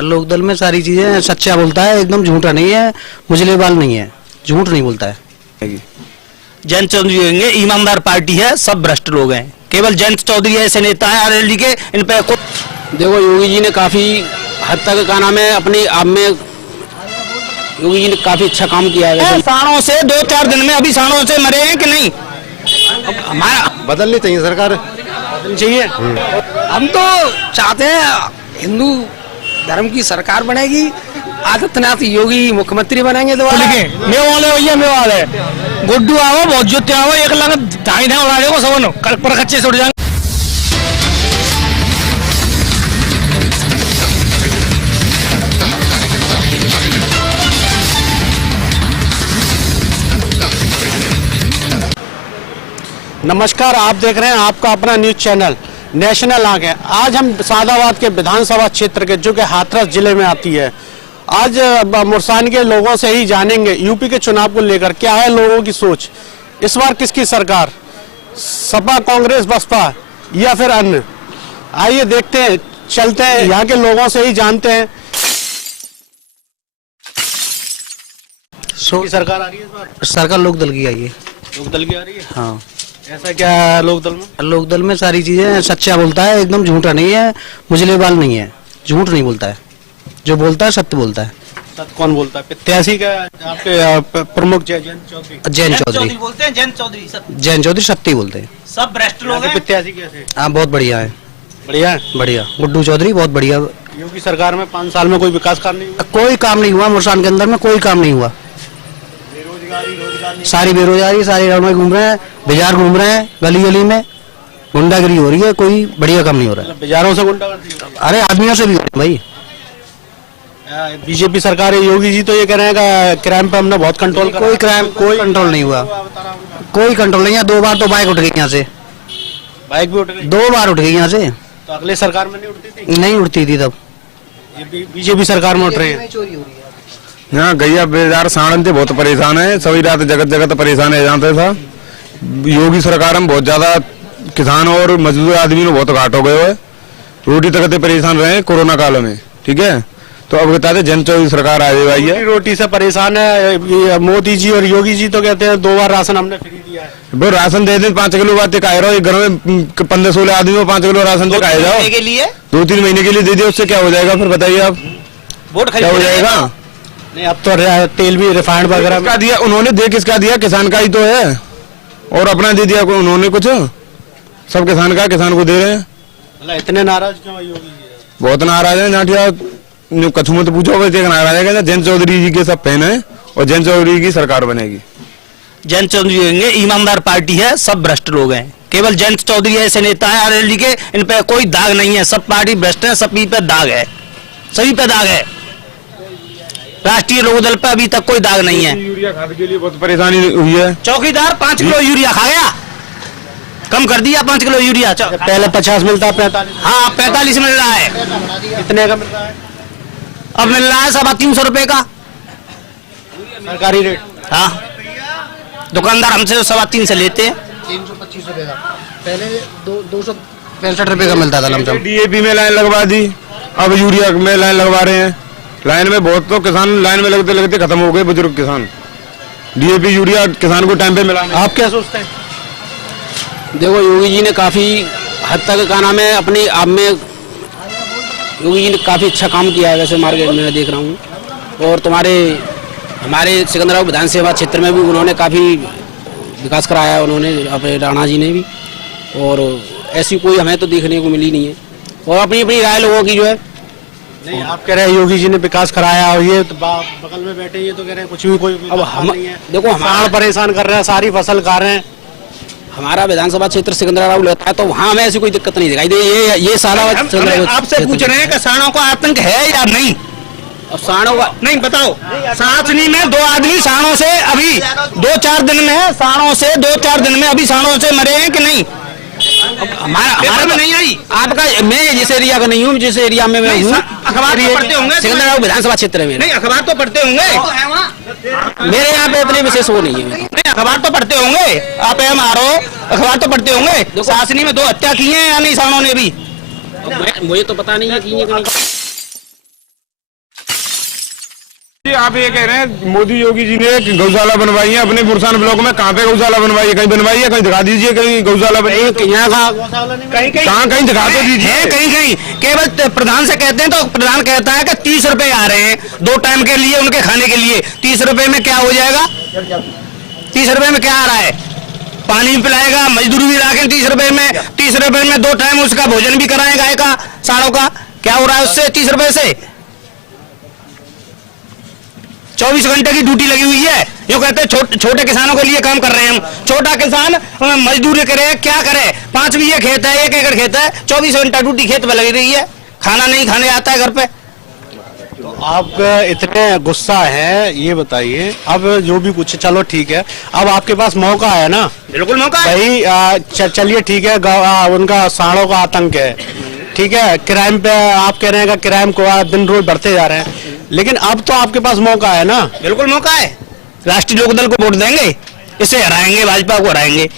लोकदल में सारी चीजें सच्चा बोलता है, एकदम झूठा नहीं है, मुजलेबाल नहीं है, झूठ नहीं बोलता है। जयंत चौधरी होंगे, ईमानदार पार्टी है, सब भ्रष्ट लोग हैं। केवल जयंत चौधरी ऐसे नेता है आरएलडी के, इन पे देखो योगी जी ने काफी हद तक का नाम है अपनी आप में, योगी जी ने काफी अच्छा काम किया है। साणों से 2-4 दिन में अभी साणों से मरे हैं कि नहीं? हमारा बदलनी चाहिए सरकार, चाहिए। हम तो चाहते हैं हिंदू धर्म की सरकार बनेगी, आदित्यनाथ योगी मुख्यमंत्री बनेंगे दोबारा। वाले गुड्डू आओ, बहुत जुत्ते आओ, 1 लाख 2.5 उड़ा देगा सबनो, कल पर खच्चे से उड़ जाएंगे। नमस्कार, आप देख रहे हैं आपका अपना न्यूज चैनल नेशनल आंख है। आज हम सादाबाद के विधानसभा क्षेत्र के जो कि हाथरस जिले में आती है, आज मुरसान के लोगों से ही जानेंगे यूपी के चुनाव को लेकर क्या है लोगों की सोच। इस बार किसकी सरकार, सपा, कांग्रेस, बसपा या फिर अन्य? आइए देखते हैं, चलते हैं, यहाँ के लोगों से ही जानते हैं। सरकार आ रही है इस बार? सरकार लोकदल की आई है। लोकदल की आ रही है। हाँ, ऐसा क्या है लोकदल में? लोकदल में सारी चीजें सच्चा बोलता है, एकदम झूठा नहीं है, मुजलेबाल नहीं है, झूठ नहीं बोलता है, जो बोलता है सत्य बोलता है। सत्य कौन बोलता है? प्रत्याशी का आपके प्रमुख जयंत चौधरी। जयंत चौधरी बोलते हैं, जयंत चौधरी जयंत चौधरी सत्य ही बोलते हैं। सब भ्रष्ट लोग हैं। प्रत्याशी कैसे? हाँ, बहुत बढ़िया है, बढ़िया है। बढ़िया। गुड्डू चौधरी बहुत बढ़िया। योगी सरकार में 5 साल में कोई विकास काम नहीं हुआ। कोई काम नहीं हुआ मुरसान के अंदर में, कोई काम नहीं हुआ। सारी बेरोजगारी, सारी रोड में घूम रहे हैं, बाजार घूम रहे हैं, गली गली में गुंडागिरी हो रही है, कोई बढ़िया काम नहीं हो रहा है। बाजारों से गुंडागर्दी। अरे आदमियों से भी हो रही है भाई। बीजेपी सरकार है, योगी जी तो ये कह रहे हैं कि क्राइम पे हमने बहुत कंट्रोल करा। कोई क्राइम, कोई कंट्रोल नहीं हुआ, कोई कंट्रोल नहीं है। 2 बार तो बाइक उठ गई यहाँ से, बाइक भी उठ गई। 2 बार उठ गई यहाँ से। तो अगले सरकार में नहीं उठती थी? नहीं उठती थी तब, ये बीजेपी सरकार में उठ रही है। यहाँ गैया बेजार साड़न से बहुत परेशान है, सभी रात जगत जगत परेशान है जानते था। योगी सरकार में बहुत ज्यादा किसान और मजदूर आदमी में बहुत घाट हो गए, रोटी तक परेशान रहे कोरोना काल में। ठीक है, तो अब बता दे जन चौधरी सरकार आ जाएगी है। रोटी से परेशान है मोदी जी और योगी जी, तो कहते हैं 2 बार राशन हमने फ्री दिया है। वो राशन दे दें 5 किलो बात कह रहा, घर में 15-16 आदमी को 5 किलो राशन खाए जाओ के लिए 2-3 महीने के लिए दे दिया, उससे क्या हो जाएगा फिर बताइए आप? वोट क्या हो जाएगा? नहीं, अब तो तेल भी रिफाइंड वगैरह किसका दिया उन्होंने? दे किसका दिया? किसान का ही तो है, और अपना दे दिया उन्होंने कुछ? सब किसान का, किसान को दे रहे हैं। इतने नाराज क्यों है योगी जी? बहुत नाराज है नाटिया, कछु में तो पूछो वैसे नाराज है। जयंत चौधरी जी के सब फैन है और जयंत चौधरी की सरकार बनेगी। जयंत चौधरी होंगे, ईमानदार पार्टी है, सब भ्रष्ट लोग हैं। केवल जयंत चौधरी ऐसे नेता है आरएलडी के, इन पे कोई दाग नहीं है। सब पार्टी भ्रष्ट है, सभी पे दाग है, सभी पे दाग है। राष्ट्रीय लोकदल पे अभी तक कोई दाग नहीं है। यूरिया खाद के लिए बहुत परेशानी हुई है। चौकीदार 5 किलो यूरिया खा गया, कम कर दिया 5 किलो यूरिया। पहले 50 मिलता है, 45। हाँ, 45 मिल रहा है। कितने का मिल रहा है? अब मिल रहा है 350 रुपए का सरकारी रेट। हाँ, दुकानदार हमसे 350 से लेते हैं। 325 रुपए का, पहले 265 रुपए का मिलता था लमसम। डीएपी में लाइन लगवा दी, अब यूरिया में लाइन लगवा रहे हैं। लाइन में बहुत तो किसान लाइन में लगते लगते खत्म हो गए, बुजुर्ग किसान। डीएपी यूरिया किसान को टाइम पे मिला। आप क्या सोचते हैं? देखो योगी जी ने काफी हद तक का नाम है अपनी आप में, योगी जी ने काफी अच्छा काम किया है वैसे मार्केट में मैं देख रहा हूँ। और हमारे सिकंदराबाद विधानसभा क्षेत्र में भी उन्होंने काफी विकास कराया है, उन्होंने अपने राणा जी ने भी। और ऐसी कोई हमें तो देखने को मिली नहीं है। और अपनी अपनी राय लोगों की जो है। नहीं, आप कह रहे हैं योगी जी ने विकास कराया, और ये तो बगल में बैठे ये तो कह रहे हैं कुछ भी कोई अब हम नहीं है। देखो हमारा परेशान कर रहे हैं, सारी फसल खा रहे हैं। हमारा विधानसभा क्षेत्र सिकंदराबाद लेता है, तो वहाँ हमें ऐसी कोई दिक्कत नहीं दिखाई दे। ये सारा आपसे पूछ रहे हैं कि साणों का आतंक है या नहीं? और साणों का नहीं बताओ। सासनी में 2 आदमी साणों से अभी 2-4 दिन में, साणों से 2-4 दिन में अभी साणों से मरे हैं कि नहीं? हमारा में नहीं आई। आपका, मैं जिस एरिया का नहीं हूँ, जिस एरिया में मैं हूँ, अखबार तो पढ़ते होंगे सिकंदराबाद विधानसभा क्षेत्र में। नहीं, अखबार तो पढ़ते होंगे। मेरे यहाँ पे इतने विशेष वो नहीं है। नहीं, अखबार तो पढ़ते होंगे आप, अखबार तो पढ़ते होंगे। सासनी में 2 हत्या की है या नहीं साणों ने भी? मुझे तो पता नहीं है कि ये जी आप ये कह रहे हैं मोदी योगी जी ने एक गौशाला बनवाई है अपने बुरसान ब्लॉक में, कहाँ पे गौशाला बनवाई है? कहीं बनवाई है? कहीं दिखा दीजिए कहीं गौशाला बनाई है। यहाँ कहीं कहीं दिखा तो दीजिए। है कहीं केवल प्रधान से कहते हैं तो प्रधान कहता है कि 30 रुपए आ रहे हैं 2 टाइम के लिए उनके खाने के लिए। 30 रुपए में क्या हो जाएगा? 30 रुपए में क्या आ रहा है? पानी भी पिलाएगा, मजदूरी भी रखें 30 रुपए में। 30 रुपए में 2 टाइम उसका भोजन भी कराएं गाय का, साढ़ों का। क्या हो रहा है उससे 30 रुपए से? 24 घंटे की ड्यूटी लगी हुई है। जो कहते हैं छोटे किसानों के लिए काम कर रहे हैं हम। छोटा किसान मजदूरी करे, क्या करे? 5 बीघे खेत है, 1 एकड़ खेत है, 24 घंटा ड्यूटी खेत में लगी रही है, खाना नहीं खाने आता है घर पे। तो आप इतने गुस्सा है, ये बताइए अब जो भी कुछ चलो ठीक है, अब आपके पास मौका है ना? बिल्कुल मौका है भाई चलिए ठीक है, उनका सांडों का आतंक है, ठीक है, क्राइम पे आप कह रहे हैं कि क्राइम को दिन रोज बढ़ते जा रहे हैं, लेकिन अब तो आपके पास मौका है ना? बिल्कुल मौका है। राष्ट्रीय लोकदल को वोट देंगे, इसे हराएंगे, भाजपा को हराएंगे।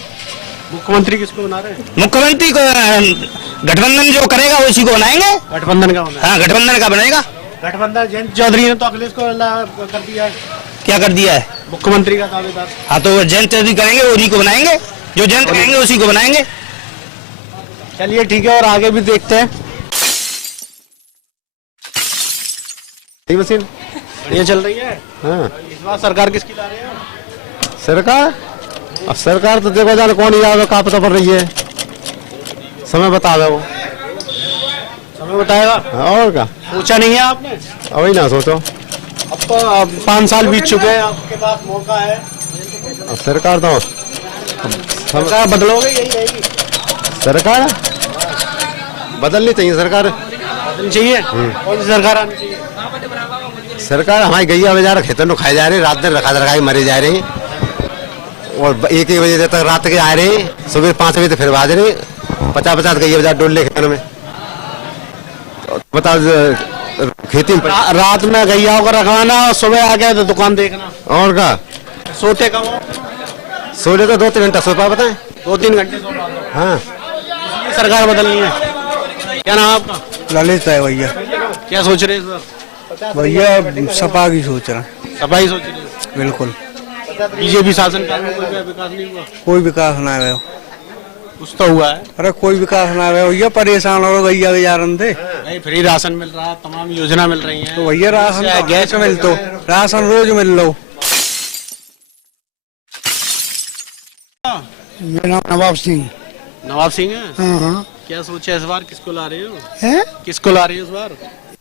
मुख्यमंत्री किसको बना रहे हैं? मुख्यमंत्री को गठबंधन जो करेगा उसी को बनाएंगे। गठबंधन का बना? हाँ, गठबंधन का बनेगा। गठबंधन जयंत चौधरी ने तो अखिलेश को कर दिया है, क्या कर दिया है? मुख्यमंत्री का दावेदार। हाँ, तो जयंत चौधरी करेंगे, उन्हीं को बनाएंगे, जो जयंत करेंगे उसी को बनाएंगे। चलिए ठीक है, और आगे भी देखते हैं। मशीन ये चल रही है। हाँ, इस बार सरकार किसकी ला रही है? सरकार, अब सरकार तो देखो जाने कौन ही आगे कहाँ पता पड़ रही है, समय बतावे वो, समय बताएगा। और क्या सोचा नहीं है आपने? अभी ना सोचो, अब तो 5 साल बीत चुके हैं, आपके पास मौका है। अब सरकार तो सरकार बदलोगे, यही रहेगी? सरकार बदलनी चाहिए, सरकार बदलनी चाहिए। कौन सी सरकार आनी चाहिए? सरकार हमारी गैया बेचारा खेतों में खाए जा रहे, रात दिन रखा के मरे जा रहे, और 1-1 बजे तक रात के आ रहे, सुबह 5 बजे तक फिर बाज रहे, 50-50 गैया बेचारा डोल ले खेतों में। तो बताओ खेती में रात में गैयाओं को रखवाना और सुबह आ गए तो दुकान देखना, और क्या सोते कब हो? सोने तो 2-3 घंटा सो पा बताएं। 2-3 घंटे सो पाते हो। हाँ, ये सरकार बदलनी है। क्या नाम आपका? ललित है भैया। क्या सोच रहे हैं इस बार? भैया सपा की सोच रहा है। सफाई सोच रहे हैं। बिल्कुल। बीजेपी शासनकाल में कोई विकास नहीं हुआ? कोई विकास ना है। कुछ तो हुआ है। अरे कोई विकास ना है भैया, परेशान हो भैया बेचारन थे। भाई फ्री राशन मिल रहा है, तमाम योजना मिल रही हैं। तो भैया राशन तो गैस गैस मिल तो राशन रोज मिल लो। मेरा नाम नवाब सिंह। नवाब सिंह है। हाँ हाँ। क्या सोचा इस बार, किसको ला रहे हो? है किसको ला रही हो इस बार?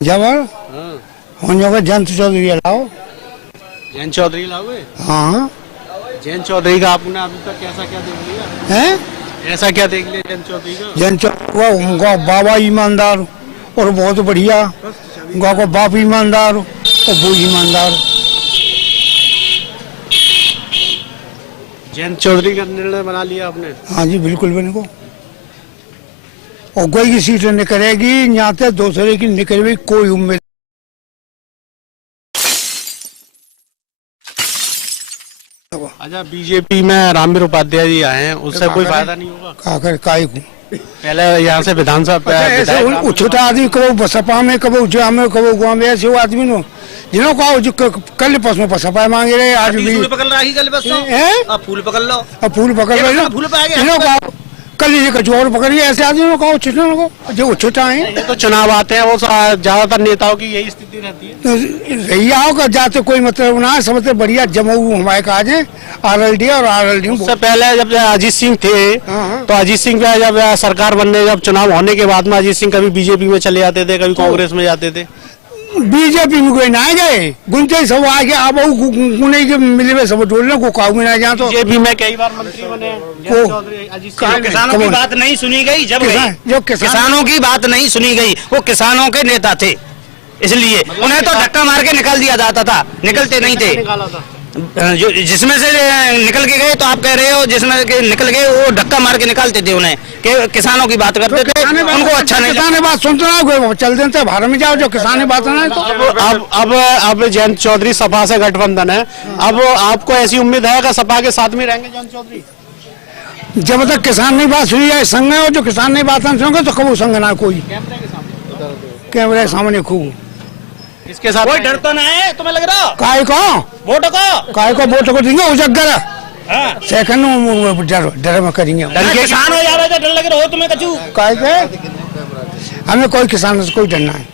जबर हाँ, हम जो जयंत चौधरी लाओ। जयंत चौधरी लाओगे? हाँ। जयंत चौधरी का आपने अभी तक कैसा क्या देख लिया? है ऐसा क्या देख लिया जयंत चौधरी का? जयंत चौधरी उनका बाबा ईमानदार और बहुत बढ़िया, उनका को बाप ईमानदार और वो ईमानदार। जयंत चौधरी का निर्णय बना लिया आपने? हाँ जी बिल्कुल बने को। और कोई की सीट निकलेगी यहाँ से, दूसरे की निकलेगी कोई उम्मीद। अच्छा, बीजेपी में रामवीर उपाध्याय जी आए हैं, उससे कोई फायदा नहीं होगा? काकर काय को पहले यहाँ से विधानसभा ऐसे छोटा आदमी कबो बसपा में, कबो उज्जैन में, कबो गाँव में, ऐसे वो आदमी नो जिन्हों कहा जो कल पस में बसपा मांगे रहे, आज भी पकड़ रहा ही कल बस है। फूल पकड़ लो। अब फूल पकड़ रहे, फूल पे आ गया। जिन्हों कहा कल ये कचू और पकड़िए, ऐसे आदमी को छोटा को जो छोटा है। ये तो चुनाव आते हैं, वो ज्यादातर नेताओं की यही स्थिति रहती है। रैया का जाते कोई मतलब ना, सबसे बढ़िया जमऊ हमारे काज है RLD और RLD में। उससे पहले जब अजीत सिंह थे, हाँ। तो अजीत सिंह का जब सरकार बनने, जब चुनाव होने के बाद में अजीत सिंह कभी बीजेपी में चले जाते थे, कभी कांग्रेस में जाते थे। बीजेपी में कोई ना गए, गुंजे सब आ गया, अब गुने के मिले सब डोलने को काऊ में ना जा। तो बीजेपी में कई बार मंत्री बने जयंत चौधरी, अजीत सिंह। किसानों की बात नहीं सुनी गई, जब जो किसानों की बात नहीं सुनी गई, वो किसानों के नेता थे, इसलिए उन्हें तो धक्का मार के निकाल दिया जाता था, निकलते नहीं थे। निकाला था जो जिसमें से निकल के गए, तो आप कह रहे हो जिसमें के निकल गए वो धक्का मार के निकालते थे उन्हें, कि किसानों की बात करते थे, उनको अच्छा नहीं। किसान बात सुनते ना, चल देते भारत में जाओ, जो किसान बात ना। तो अब जयंत चौधरी सपा से गठबंधन है, अब आपको ऐसी उम्मीद है कि सपा के साथ में रहेंगे जयंत चौधरी? जब तक किसान नहीं बात सुनी जाए संग है, और जो किसान नहीं बात सुनोगे तो कबू संग ना कोई। कैमरे के सामने खूब किसके साथ कोई डर तो ना है तुम्हें लग रहा काय को वोट को देंगे उजगर हाँ। सेकंड डर में करेंगे डर के किसान हो जा रहे थे, डर लग रहा हो तुम्हें कचू काय के हमें कोई किसान से कोई डरना है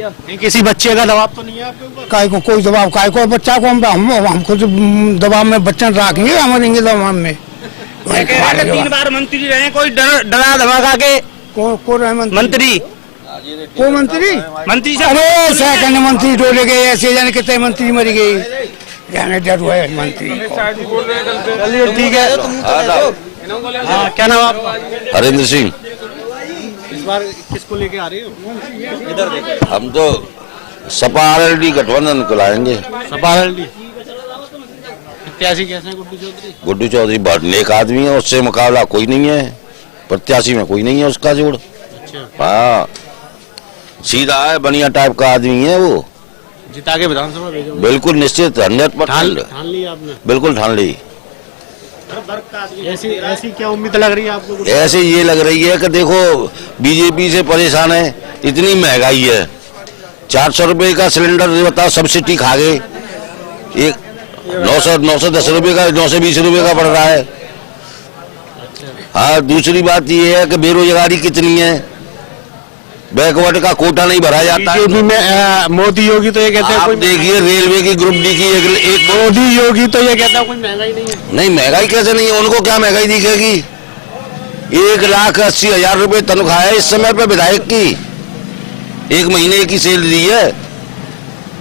नहीं, किसी बच्चे का दबाव तो नहीं है आपके ऊपर? काय को कोई दबाव काय को बच्चा को हम खुद दबाव में बच्चा रखेंगे हम रहेंगे दबाव में 3 बार मंत्री रहे, कोई डरा धमाका के को रहे मंत्री को मंत्री से अरे सेकंड मंत्री डोले गए ऐसे जाने कितने मंत्री मरी गई जाने डर हुआ है मंत्री चलिए ठीक है। हाँ, क्या नाम आपका? हरेंद्र सिंह। इस बार किसको लेके आ रही हो? इधर देखो। हम तो सपा आरएलडी गठबंधन को लाएंगे। सपा आरएलडी प्रत्याशी कैसे हैं गुड्डू चौधरी? गुड्डू चौधरी बहुत नेक आदमी है, उससे मुकाबला कोई नहीं है, प्रत्याशी में कोई नहीं है उसका जोड़। हाँ, सीधा है, बढ़िया टाइप का आदमी है वो। जिता के विधानसभा भेजोगे? बिल्कुल निश्चित 100%। ठान लिया आपने? बिल्कुल ठान ली। ऐसी क्या उम्मीद लग रही है आपको? ऐसे ये लग रही है कि देखो बीजेपी से परेशान है, इतनी महंगाई है, 400 रुपए का सिलेंडर बताओ, सब्सिडी खा गए, एक 910 रुपए का 920 रुपए का पड़ रहा है। हाँ, दूसरी बात ये है कि बेरोजगारी कितनी है, बैकवर्ड का कोटा नहीं भरा जाता है। बीजेपी में मोदी योगी तो ये कहते हैं आप देखिए रेलवे की ग्रुप डी की एक मोदी योगी तो ये कहता है कोई महंगाई नहीं है। नहीं, महंगाई कैसे नहीं है, उनको क्या महंगाई दिखेगी? 1,80,000 रुपए तनख्वाह है इस समय पे विधायक की, 1 महीने की सैलरी है।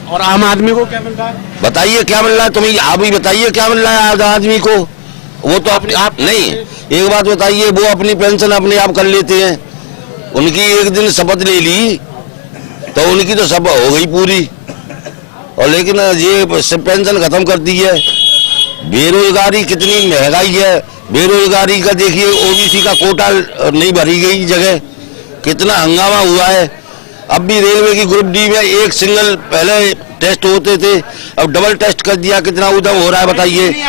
और आम आदमी को क्या मिल रहा है? बताइए क्या मिल रहा है, तुम्हें आप ही बताइए क्या मिल रहा है आम आदमी को। वो तो अपने आप नहीं, एक बात बताइए, वो अपनी पेंशन अपने आप कर लेते हैं, उनकी एक दिन शपथ ले ली तो उनकी तो सब हो गई पूरी, और लेकिन ये पेंशन खत्म कर दी है। बेरोजगारी कितनी महंगाई है, बेरोजगारी का देखिए, ओबीसी का कोटा नहीं भरी गई जगह, कितना हंगामा हुआ है। अब भी रेलवे की ग्रुप डी में एक सिंगल पहले टेस्ट होते थे, अब डबल टेस्ट कर दिया, कितना उधम हो रहा है बताइए।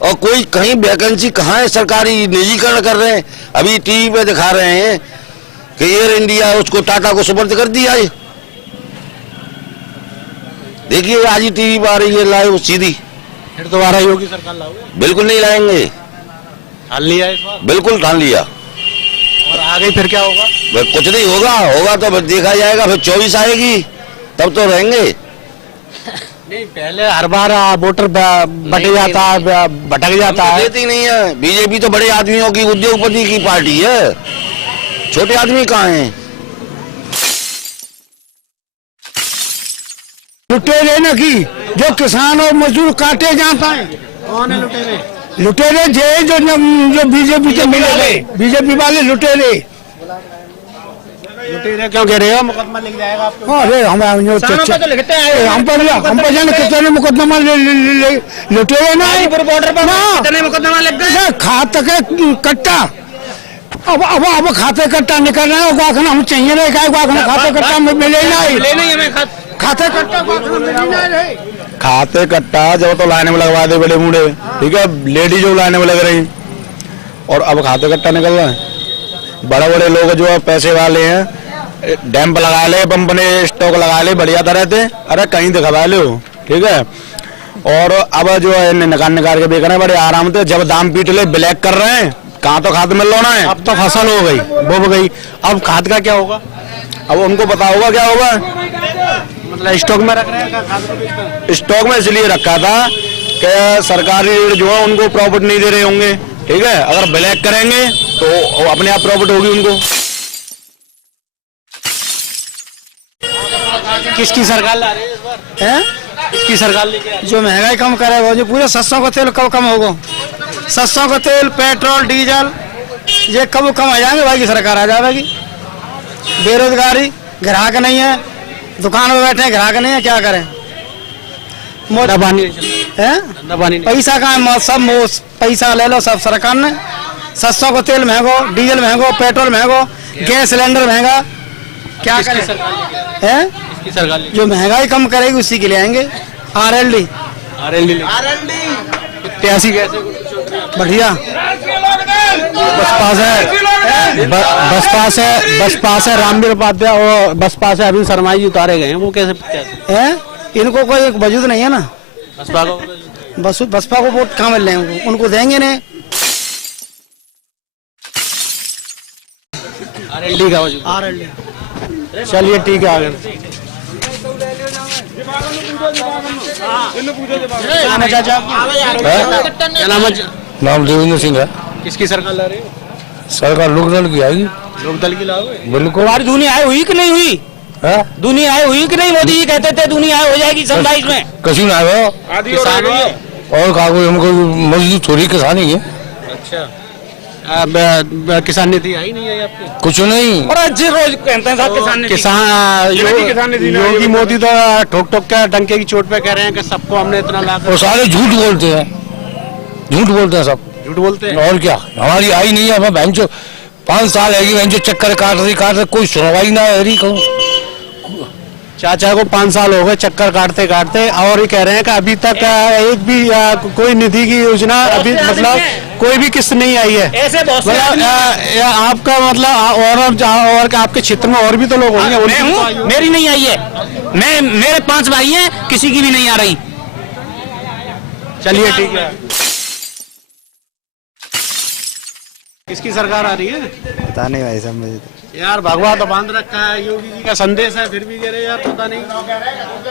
और कोई कहीं वैकेंसी कहाँ है, सरकारी निजीकरण कर रहे हैं। अभी टीवी पे दिखा रहे हैं कि एयर इंडिया उसको टाटा को सुपुर्द कर दिया है। देखिए आज ही टीवी पर आ रही है लाइव सीधी। फिर दोबारा योगी सरकार लाओगे? बिल्कुल नहीं लाएंगे, ठान लिया इस बार? बिल्कुल ठान लिया। और आगे फिर क्या होगा? कुछ नहीं होगा, होगा तो फिर देखा जाएगा, फिर 24 आएगी तब तो रहेंगे। नहीं, पहले हर बार वोटर भटक जाता है। देती नहीं है, बीजेपी तो बड़े आदमियों की, उद्योगपति की पार्टी है, छोटे आदमी कहाँ हैं? लुटेरे न की जो किसान और मजदूर काटे जाता है। कौन है लुटेरे? लुटेरे जो बीजेपी के मिले गए, बीजेपी वाले लुटेरे। लुटेरे क्यों कह रहे हो? मुकदमा लिख जाएगा आपको। अरे हम तो लिखते हैं, हम पर जाने कितने मुकदमा लुटेरे ना बॉर्डर पर कितने मुकदमा लग गए। खाते के कट्टा अब खाते कट्टा निकल रहे हैं, हम चाहिए नहीं खाते कट्टा मिले नहीं हमें खाते कट्टा मिले नहीं। खाते कट्टा जब तो लाने में लगवा दे बड़े बूढ़े, ठीक है, लेडीज जो लाने में लग रही, और अब खाते कट्टा निकल रहा है। बड़े बड़े लोग जो पैसे वाले हैं, डैम्प लगा ले, पंप ने स्टॉक लगा ले बढ़िया तरह से, अरे कहीं दिखवा लो, ठीक है। और अब जो है निकाल के बेच रहे हैं बड़े आराम से, जब दाम पीट ले ब्लैक कर रहे हैं, कहाँ तो खाद मिल रहा है। अब तो फसल हो गई, बोब गई, अब खाद का क्या होगा? अब उनको पता होगा क्या होगा। मतलब स्टॉक में रख रहे हैं खाद को? स्टॉक में इसलिए रखा था कि सरकारी रेट जो है उनको प्रॉफिट नहीं दे रहे होंगे, ठीक है। अगर ब्लैक करेंगे तो अपने आप प्रॉफिट होगी उनको। किसकी सरकार ला रही है इस बार? हैं? किसकी सरकार लेके आ रही है? जो महंगाई कम करेगा, जो पूरे 700 का तेल कब कम होगा, 700 का तेल, पेट्रोल, डीजल, ये कब कम आ जाएंगे भाई की सरकार आ जाएगी। बेरोजगारी, ग्राहक नहीं है, दुकान में बैठे हैं, ग्राहक नहीं है, क्या करें। धंधा पानी हैं? धंधा पानी नहीं। पैसा कहाँ है, सब पैसा ले लो सब सरकार ने। 700 का तेल महंगो, डीजल महंगो, पेट्रोल महंगो, गैस सिलेंडर महंगा, क्या करें। हैं? किसकी सरकार लेके? जो महंगाई कम करेगी उसी के लिए आएंगे। आरएलडी प्रत्याशी कैसे? बढ़िया, बसपा से रामवीर उपाध्याय और बसपा से अरविंद शर्मा जी उतारे गए हैं, वो कैसे हैं? इनको कोई एक वजूद नहीं है ना। बसपा को बसपा को वोट कहाँ मिल रहे हैं? उनको देंगे नहीं। आरएलडी का वजूद। आरएलडी। चलिए ठीक है, आगे क्या नाम है चाचा आपका? क्या नाम है? नाम देवेंद्र सिंह है। किसकी सरकार ला रही है? सरकार लोकदल की आएगी। लोकदल की लाओगे? बिल्कुल। हमारी दुनिया आई हुई कि नहीं हुई? दुनिया आई हुई कि नहीं? मोदी जी कहते थे दुनिया हो जाएगी 27 में। कसी ना आए और कहा कोई हमको मजदूर थोड़ी किसानी है। अच्छा, किसान नीति आई नहीं है आपकी? कुछ नहीं। और अच्छे रोज कहते हैं साहब किसान योगी मोदी तो ठोक ठोक के डंके की चोट पे कह रहे हैं कि सबको हमने इतना लाभ। वो सारे झूठ बोलते हैं, झूठ बोलते हैं सब, झूठ बोलते हैं। और क्या, हमारी आई नहीं है। हमें बहन जो 5 साल है बहन जो चक्कर काट रही कोई सुनवाई ना है। चाचा को 5 साल हो गए चक्कर काटते काटते, और ये कह रहे हैं कि अभी तक एक भी कोई निधि की योजना अभी मतलब कोई भी किस्त नहीं आई है। ऐसे बहुत मतलब आपका मतलब और आपके क्षेत्र में और भी तो लोग होंगे, मैं हूँ, मेरी नहीं आई है। मेरे 5 भाई हैं, किसी की भी नहीं आ रही। चलिए ठीक है। किसकी सरकार आ रही है? पता नहीं भाई साहब मुझे। यार भगवा तो बांध रखा है, योगी जी का संदेश है, फिर भी कह रहे यार पता नहीं।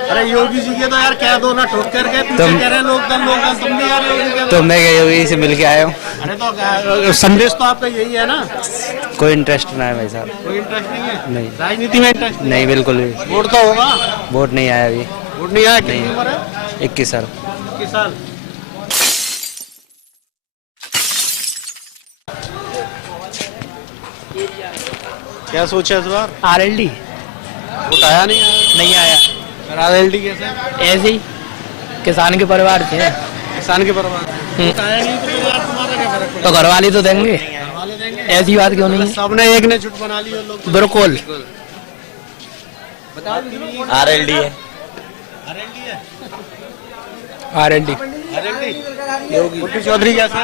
अरे योगी जी के तो यार कह दो ना ठोक करके, पीछे कह रहे लोकदल तुम नहीं आ रहे। तो मैं योगी से मिल के आया हूँ। अरे तो संदेश तो आपका यही है ना। कोई इंटरेस्ट ना है भाई साहब। कोई इंटरेस्ट नहीं है? नहीं। राजनीति में इंटरेस्ट नहीं, बिल्कुल भी। वोट तो होगा? वोट नहीं आया अभी। वोट नहीं आया? कितनी उम्र है? 21 साल। 21 साल। क्या सोचा इस बार? आरएलडी वोट आया नहीं आया? नहीं आया। आरएलडी कैसे? ऐसे ही किसान के परिवार थे। किसान के परिवार वोट आया नहीं तो यार तुम्हारा क्या फर्क पड़ेगा? तो घर वाले तो देंगे, घरवाले देंगे। ऐसी बात क्यों नहीं है? सबने एक ने झूठ बना ली लोग। बिल्कुल। आरएलडी है। आरएलडी है। आरएलडी आरएलडी योगी चौधरी कैसा?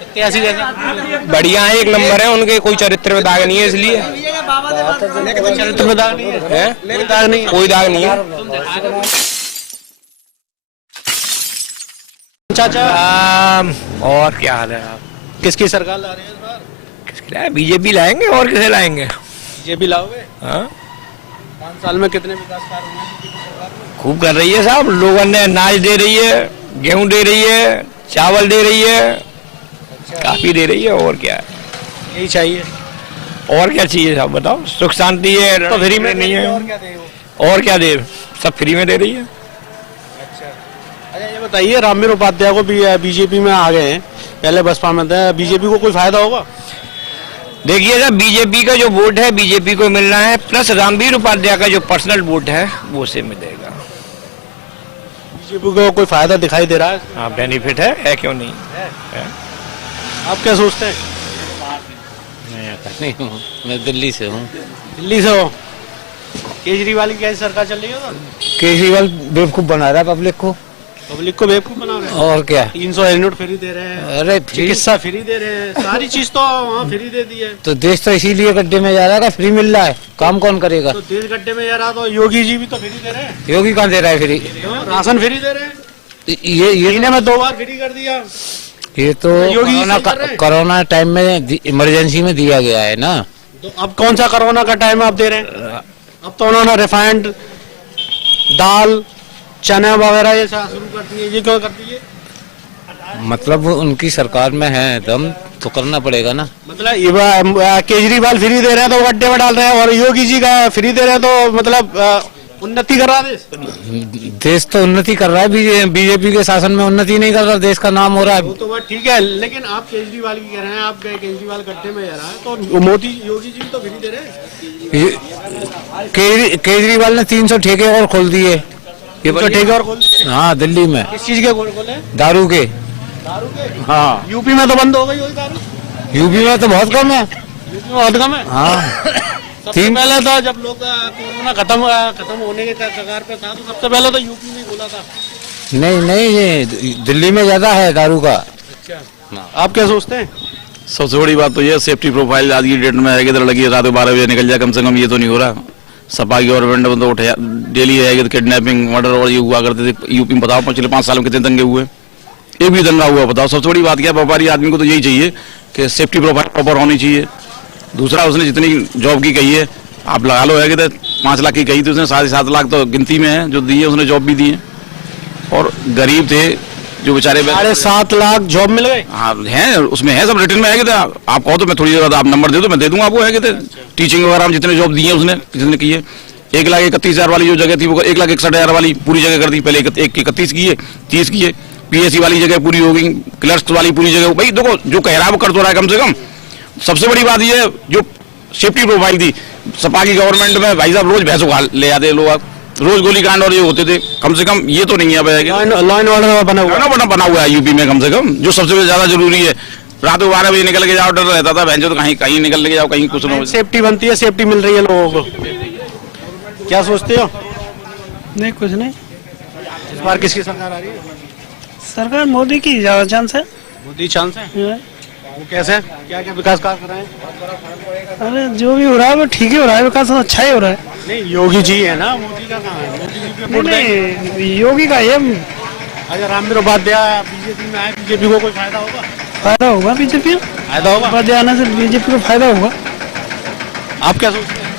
87 कैसा? बढ़िया है, एक नंबर है। उनके कोई चरित्र में दाग नहीं है, इसलिए चरित्र में दाग नहीं है? कोई दाग नहीं है? कोई दाग नहीं है। चाचा और क्या हाल है आप? किसकी सरकार ला रही है इस बार? किसकी बीजेपी लाएंगे और किसे लाएंगे? बीजेपी लाओगे? हाँ? 5 साल में कितने विकास कार्य हुए? खूब कर रही है साहब। लोगों ने अनाज दे रही है, गेहूं दे रही है, चावल दे रही है, काफी दे रही है। और क्या है? यही चाहिए। और क्या चाहिए साहब बताओ? सुख शांति है तो फ्री में नहीं है। और क्या देगा? और क्या दे? सब फ्री में दे रही है। अच्छा ये बताइए, रामवीर उपाध्याय को भी बीजेपी में आ गए हैं, पहले बसपा में थे, बीजेपी को कोई फायदा होगा? देखिएगा, बीजेपी का जो वोट है बीजेपी को मिलना है, प्लस रामवीर उपाध्याय का जो पर्सनल वोट है वो उसे मिलेगा। बीजेपी को कोई फायदा दिखाई दे रहा है? हाँ, बेनिफिट है क्यों नहीं है? आप क्या सोचते हैं? मैं आता नहीं हूँ, मैं दिल्ली से हूँ। दिल्ली से हो? केजरीवाल की कैसी सरकार चल रही है? केजरीवाल बेवकूफ बना रहा है पब्लिक को। पब्लिक को बेवकूफ बना रहे हैं। और क्या? 300 यूनिट फ्री दे रहे हैं, अरे चिकित्सा फ्री दे रहे हैं, सारी चीज तो वहाँ फ्री दे दी है। तो देश तो इसीलिए गड्ढे में जा रहा है, फ्री मिल रहा है। काम कौन करेगा? तो देश गड्ढे में जा रहा, तो योगी जी भी तो फ्री दे रहे हैं। योगी कहाँ दे रहा है फ्री? राशन फ्री दे रहे हैं, ये महीने में 2 बार फ्री कर दिया। ये तो योगी जी सही कर रहे हैं। कोरोना टाइम में इमरजेंसी में दिया गया है ना। तो अब कौन सा कोरोना का टाइम आप दे रहे हैं? अब तो उन्होंने रिफाइंड दाल चने वगैरह ये शुरू कर दिए, ये क्यों कर दिए? मतलब उनकी सरकार में है दम तो करना पड़ेगा ना। मतलब केजरीवाल फ्री दे रहे हैं तो गड्ढे में डाल रहे हैं, और योगी जी का फ्री दे रहे हैं तो मतलब उन्नति कर रहा है देश तो उन्नति कर रहा है। बीजेपी के शासन में उन्नति नहीं कर रहा, देश का नाम हो रहा वो है। तो बात ठीक है, लेकिन आप केजरीवाल की कह रहे हैं, आप केजरीवाल गड्ढे में जा रहा है, तो मोदी योगी जी तो फ्री दे रहे हैं। केजरीवाल ने 300 ठेके और खोल दिए। ये ठेके और खोल दिए? हाँ, दिल्ली में। किस चीज के खोले? दारू के। दारू के? हाँ। यूपी में तो बंद हो गई वही दारू। यूपी में तो बहुत कम है। यूपी में बहुत कम है। हाँ। सबसे पहले तो जब लोग कोरोना खत्म होने के कगार पे था, तो सबसे पहले तो यूपी में बोला था। नहीं, ये दिल्ली में ज्यादा है दारू का। अच्छा, आप क्या सोचते हैं? सबसे बड़ी बात तो ये सेफ्टी प्रोफाइल आज की डेट में है कि लड़की रात 12 बजे निकल जाए, कम से कम ये तो नहीं हो रहा। सपा की गवर्नमेंट में तो उठे डेली है कि किडनैपिंग मर्डर और ये हुआ करते थे यूपी में। बताओ पिछले 5 साल में कितने दंगे हुए, एक भी दंगा हुआ बताओ। सबसे बड़ी बात क्या है, व्यापारी आदमी को तो यही चाहिए कि सेफ्टी प्रोफाइल प्रॉपर होनी चाहिए। दूसरा, उसने जितनी जॉब की कही है आप लगा लो है कि 5 लाख की कही थी उसने, 7.5 लाख तो गिनती में है जो दी है उसने, जॉब भी दी है। और गरीब थे जो बेचारे 7.5 लाख जॉब मिल गए। हाँ है, उसमें है सब रिटर्न में है कि आप कहो तो मैं थोड़ी देर आप नंबर दे दो मैं दे दूंगा आपको। है कि टीचिंग वगैरह में जितने जॉब दिए उसने, जितने की है 1,31,000 वाली जो जगह थी वो 1,61,000 वाली पूरी जगह कर दी। पहले 1,31 की है, 30 की है। पीएससी वाली जगह पूरी हो गई, क्लर्क्स वाली पूरी जगह। भाई देखो जो कह रहा है वो कर तो रहा है कम से कम। सबसे बड़ी बात ये जो सेफ्टी प्रोफाइल थी सपा की गवर्नमेंट में, भाई साहब रोज भैंसों खा ले जाते लोग, रोज गोली कांड और ये होते थे। कम से कम ये तो नहीं है लॉ एंड ऑर्डर बना हुआ है यूपी में कम से कम, जो सबसे ज्यादा जरूरी है। रात को 12 बजे निकल के जाओ, डर रहता था भैंसों तो कहीं निकल के जाओ, कहीं कुछ ना हो। सेफ्टी बनती है, सेफ्टी मिल रही है लोगों को, क्या सोचते हो? नहीं कुछ नहीं। इस बार किसकी सरकार आ रही है? सरकार मोदी की ज्यादा चांस है। मोदी चांस है। वो कैसे, क्या क्या विकास कार्य कर रहे हैं? अरे जो भी हो रहा है वो ठीक ही हो रहा है, विकास अच्छा ही हो रहा है। नहीं योगी जी है ना, मोदी का कहाँ है? मोदी जी पे वोट देंगे। नहीं योगी का ये अगर रामवीर उपाध्याय बीजेपी में आए, बीजेपी को कोई फायदा होगा? फायदा होगा बीजेपी, फायदा होगा। उपाध्याय आने से बीजेपी को फायदा होगा। आप क्या सोचते हैं?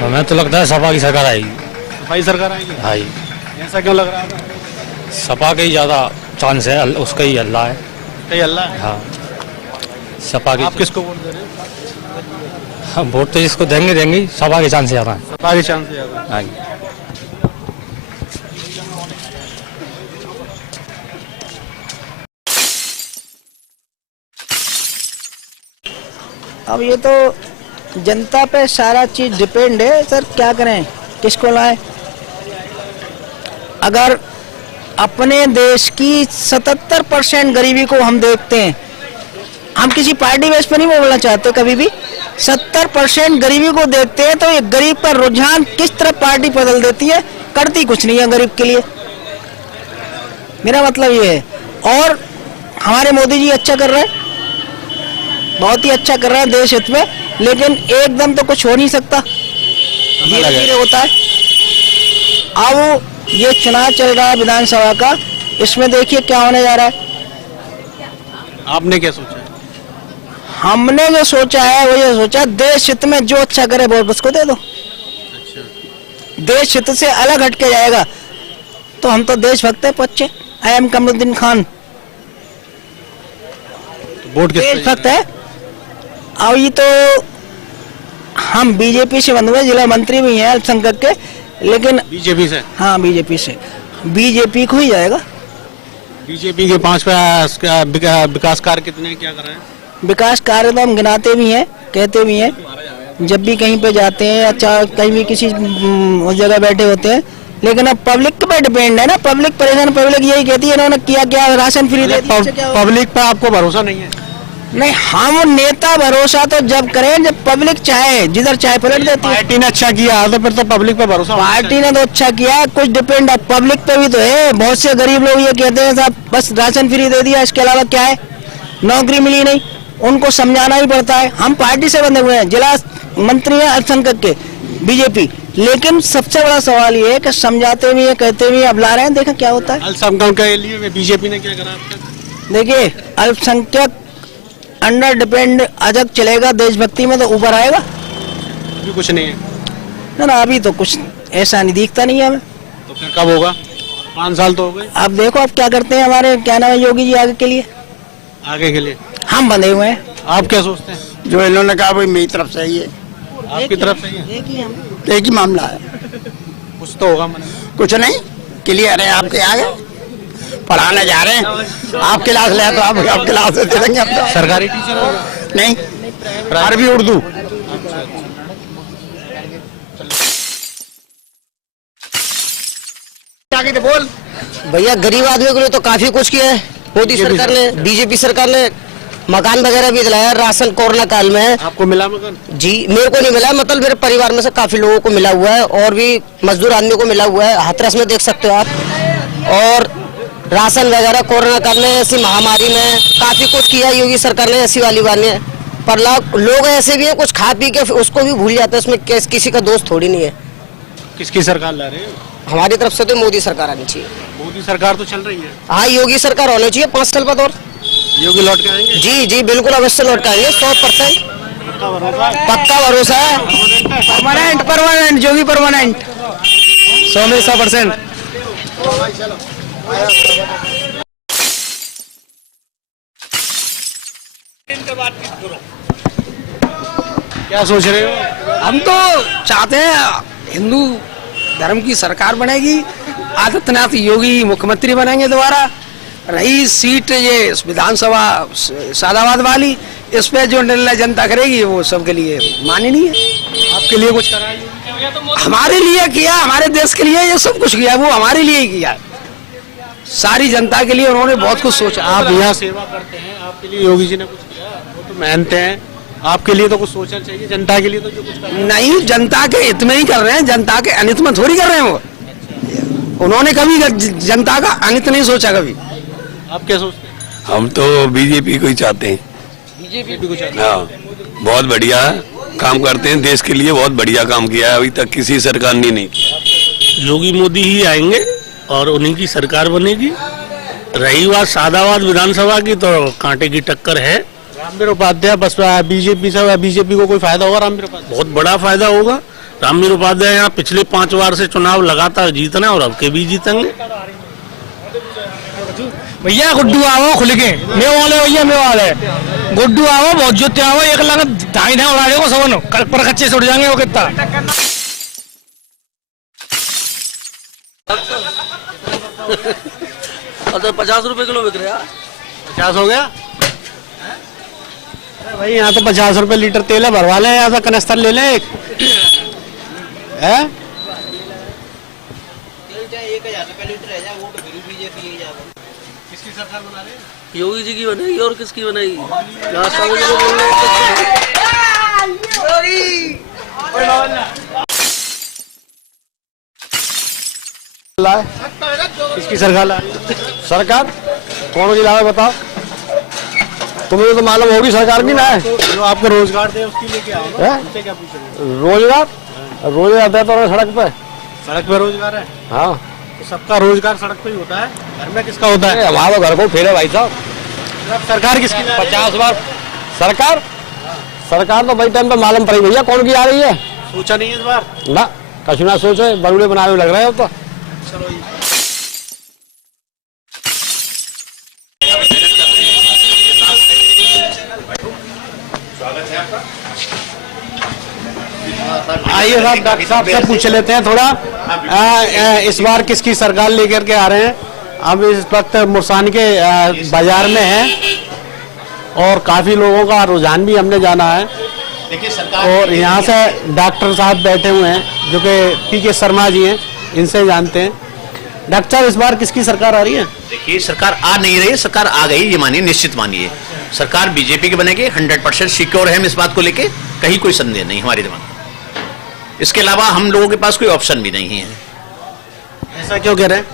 हमें तो लगता है सपा की सरकार आएगी। सफाई सरकार आएगी? हाँ, ऐसा क्यों लग रहा है? सपा का ही ज्यादा चांस है, उसका ही अल्लाह है। कहीं अल्लाह है? हाँ, सपा की। आप किसको वोट दे रहे हैं? हम वोट तो जिसको देंगे सपा के चांस ज्यादा है। सपा के चांस ज्यादा है। हाँ। अब ये तो जनता पे सारा चीज डिपेंड है सर, क्या करें, किसको लाएं। अगर अपने देश की 77% गरीबी को हम देखते हैं, हम किसी पार्टी बेस पर नहीं बोलना चाहते, कभी भी 70% गरीबी को देखते हैं, तो ये गरीब का रुझान किस तरह पार्टी बदल देती है, करती कुछ नहीं है गरीब के लिए। मेरा मतलब ये है। और हमारे मोदी जी अच्छा कर रहे हैं, बहुत ही अच्छा कर रहे हैं देश हित में, लेकिन एकदम तो कुछ हो नहीं सकता, धीरे धीरे होता है। अब ये चुनाव चल रहा है विधानसभा का, इसमें देखिए क्या होने जा रहा है। आपने क्या सोचा? हमने जो सोचा है वो ये सोचा, देश हित में जो अच्छा करे वोट उसको दे दो। देश हित से अलग हटके जाएगा तो हम तो देशभक्त है पच्चे। आई एम कमरुद्दीन खान, वोट किस देशभक्त है। अब ये तो हम बीजेपी से बंधुए, जिला मंत्री भी हैं अल्पसंख्यक के, लेकिन बीजेपी से? हाँ बीजेपी से, बीजेपी को ही जाएगा। बीजेपी के 5 विकास कार्य कितने क्या कर रहे हैं? विकास कार्य तो हम गिनाते भी हैं, कहते भी हैं जब भी कहीं पे जाते हैं, अच्छा कहीं भी किसी उस जगह बैठे होते हैं, लेकिन अब पब्लिक पे डिपेंड है ना। पब्लिक परेशान, पब्लिक यही कहती है इन्होंने किया क्या, राशन फ्री दे दिया। पब्लिक पे आपको भरोसा नहीं है? नहीं, हम नेता भरोसा तो जब करें जब पब्लिक चाहे, जिधर चाहे पलट देती है। पार्टी ने अच्छा किया तो फिर तो पब्लिक पे भरोसा। पार्टी ने तो अच्छा किया, कुछ डिपेंड है पब्लिक पे भी तो है। बहुत से गरीब लोग ये कहते हैं साहब बस राशन फ्री दे दिया, इसके अलावा क्या है, नौकरी मिली नहीं, उनको समझाना ही पड़ता है। हम पार्टी से बंधे हुए हैं, जिला मंत्री हैं अल्पसंख्यक के बीजेपी, लेकिन सबसे बड़ा सवाल ये है कि समझाते भी है, कहते भी, अब ला रहे हैं, देखा क्या होता है। अल्पसंख्यक के लिए बीजेपी ने क्या करा? देखिए अल्पसंख्यक अंडर डिपेंड अजग चलेगा, देशभक्ति में तो ऊपर आएगा। अभी कुछ नहीं है ना, अभी तो कुछ ऐसा नहीं दिखता नहीं है हमें। तो फिर कब होगा? 5 साल तो हो गए। अब देखो अब क्या करते हैं हमारे क्या नाम है योगी जी, आगे के लिए, आगे के लिए हम बंधे हुए हैं। आप क्या सोचते हैं? जो इन्होंने कहा वही मेरी तरफ से ही है, आपकी तरफ से ही है? एक ही मामला है, कुछ तो होगा मन में। कुछ नहीं, क्लियर है। आपके आगे पढ़ाने जा रहे हैं, आप क्लास ले तो आप क्लास दे देंगे आपको। सरकारी टीचर होगा? नहीं, अरबी उर्दू। बोल भैया गरीब आदमी के लिए तो काफी कुछ किया है मोदी सरकार ने, बीजेपी सरकार ने। मकान वगैरह भी दिलाया, राशन कोरोना काल में। आपको मिला मकान? जी मेरे को नहीं मिला, मतलब मेरे परिवार में से काफी लोगों को मिला हुआ है, और भी मजदूर आदमी को मिला हुआ है। हाथरस में देख सकते हो आप। और राशन वगैरह कोरोना काल में ऐसी महामारी में काफी कुछ किया योगी सरकार ने, ऐसी वाली बात नहीं है। पर लोग ऐसे भी हैं कुछ खा पी के उसको भी भूल जाते हैं, उसमें किसी का दोस्त थोड़ी नहीं है। किसकी सरकार ला रहे हो? हमारी तरफ से तो मोदी सरकार आनी चाहिए। मोदी सरकार तो चल रही है। हाँ, योगी सरकार होनी चाहिए 5 साल बाद और। योगी लौट के आएंगे? जी जी बिल्कुल अवश्य लौट के आएंगे, 100% पक्का भरोसा है। परमानेंट योगी परमानेंट 100 में 100%। क्या सोच रहे हो? हम तो चाहते हैं हिंदू धर्म की सरकार बनेगी, आदित्यनाथ योगी मुख्यमंत्री बनेंगे दोबारा। रही सीट ये विधानसभा सादाबाद वाली, इस पे जो निर्णय जनता करेगी वो सबके लिए माननीय है। आपके लिए कुछ करा है? हमारे लिए किया, हमारे देश के लिए ये सब कुछ किया, वो हमारे लिए ही किया। सारी जनता के लिए उन्होंने बहुत कुछ सोचा। आप यहाँ सेवा करते हैं, आपके लिए योगी जी ने कुछ किया? वो तो मेहनत हैं, आपके लिए तो कुछ सोचना चाहिए, जनता के लिए तो जो कुछ कर रहे हैं। नहीं, जनता के हित में ही कर रहे हैं, जनता के अनित में थोड़ी कर रहे हैं वो। उन्होंने कभी जनता का अनित नहीं सोचा कभी। आप क्या सोचते हैं? हम तो बीजेपी को ही चाहते हैं। बीजेपी को चाहते हैं? हाँ, बहुत बढ़िया काम करते हैं, देश के लिए बहुत बढ़िया काम किया है, अभी तक किसी सरकार ने नहीं किया। योगी मोदी ही आएंगे और उन्हीं की सरकार बनेगी। रही बात सादाबाद विधानसभा की, तो कांटे की टक्कर है। रामवीर उपाध्याय बस बीजेपी से, बीजेपी को कोई फायदा होगा रामवीर उपाध्याय? बहुत बड़ा फायदा होगा। रामवीर उपाध्याय यहाँ पिछले 5 बार से चुनाव लगातार जीतना और अब के भी जीतेंगे। भैया गुड्डू आओ खुल के मैं वाले भैया मैं वाले गुड्डू आओ बहुत जोते आओ, एक लाख ढाई ढाई उड़ा देगा सबन कल पर कच्चे से उड़ जाएंगे वो कितना। तो 50 रुपए किलो बिक रहा है। 50 हो गया? अरे भाई यहाँ तो 50 रुपए लीटर तेल है, भरवा लें यहाँ से, कनस्तर ले लें एक। है 1000 रुपए लीटर है, वो तो फिर बीजेपी ही जाएगा। किसकी सरकार बना रहे हैं? योगी जी की बनेगी और किसकी बनेगी? रास्ता मुझे तो बोल रहे किसकी सरकार ला रही है? सरकार कौन सी लाए बताओ, तुम्हें तो मालूम होगी सरकार की ना है। जो आपको रोजगार दे उसके लिए क्या होगा? हैं? उनसे क्या पूछेंगे? रोजगार रोजगार देता है सड़क पे। सड़क पे रोजगार है? हाँ, तो सबका रोजगार सड़क पे ही होता है, घर में किसका होता है? हमारा घर को फेरे भाई साहब। सरकार किसकी ला रही है? 50 बार सरकार सरकार तो भाई टाइम पे मालूम पड़ी भैया कौन की आ रही है। सोचा नहीं है इस बार? ना कछु ना सोचे, बरूड़े बनाए हुए लग रहे हो तो। चलो आइए साहब, डॉक्टर साहब से पूछ लेते हैं थोड़ा, इस बार किसकी सरकार लेकर के आ रहे हैं? हम इस वक्त मुरसान के बाजार में हैं और काफी लोगों का रुझान भी हमने जाना है। और यहाँ से डॉक्टर साहब बैठे हुए हैं जो कि पीके शर्मा जी हैं, इनसे जानते हैं। डॉक्टर साहब, इस बार किसकी सरकार आ रही है? देखिए, सरकार आ नहीं रही है, सरकार आ गई ये मानिए, निश्चित मानिए। सरकार बीजेपी की बनेगी, 100% सिक्योर है हम इस बात को लेके, कहीं कोई संदेह नहीं हमारे दिमाग में। इसके अलावा हम लोगों के पास कोई ऑप्शन भी नहीं है। ऐसा क्यों कह रहे हैं?